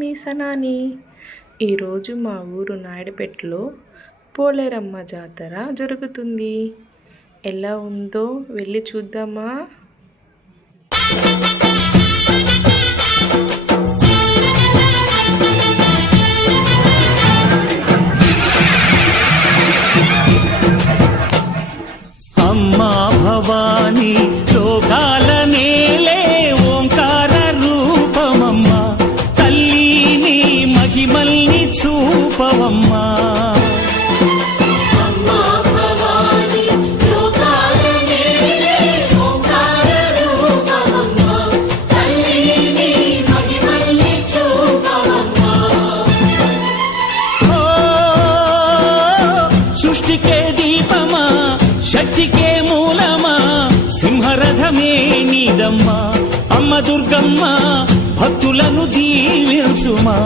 మీ సనాని. ఈరోజు మా ఊరు నాయుడుపేటలో పోలేరమ్మ జాతర జరుగుతుంది. ఎలా ఉందో వెళ్ళి చూద్దామా? అమ్మా భవానీ లోకాల నేలే ఓంకార రూపమమ్మా, తల్లిని మహిమల్ని చూపవమ్మా. సృష్టికే దీపమా, శక్తికే మూలమా, సింహరథమే నీదమ్మా. అమ్మ దుర్గమ్మ భక్తులను దీవించుమా.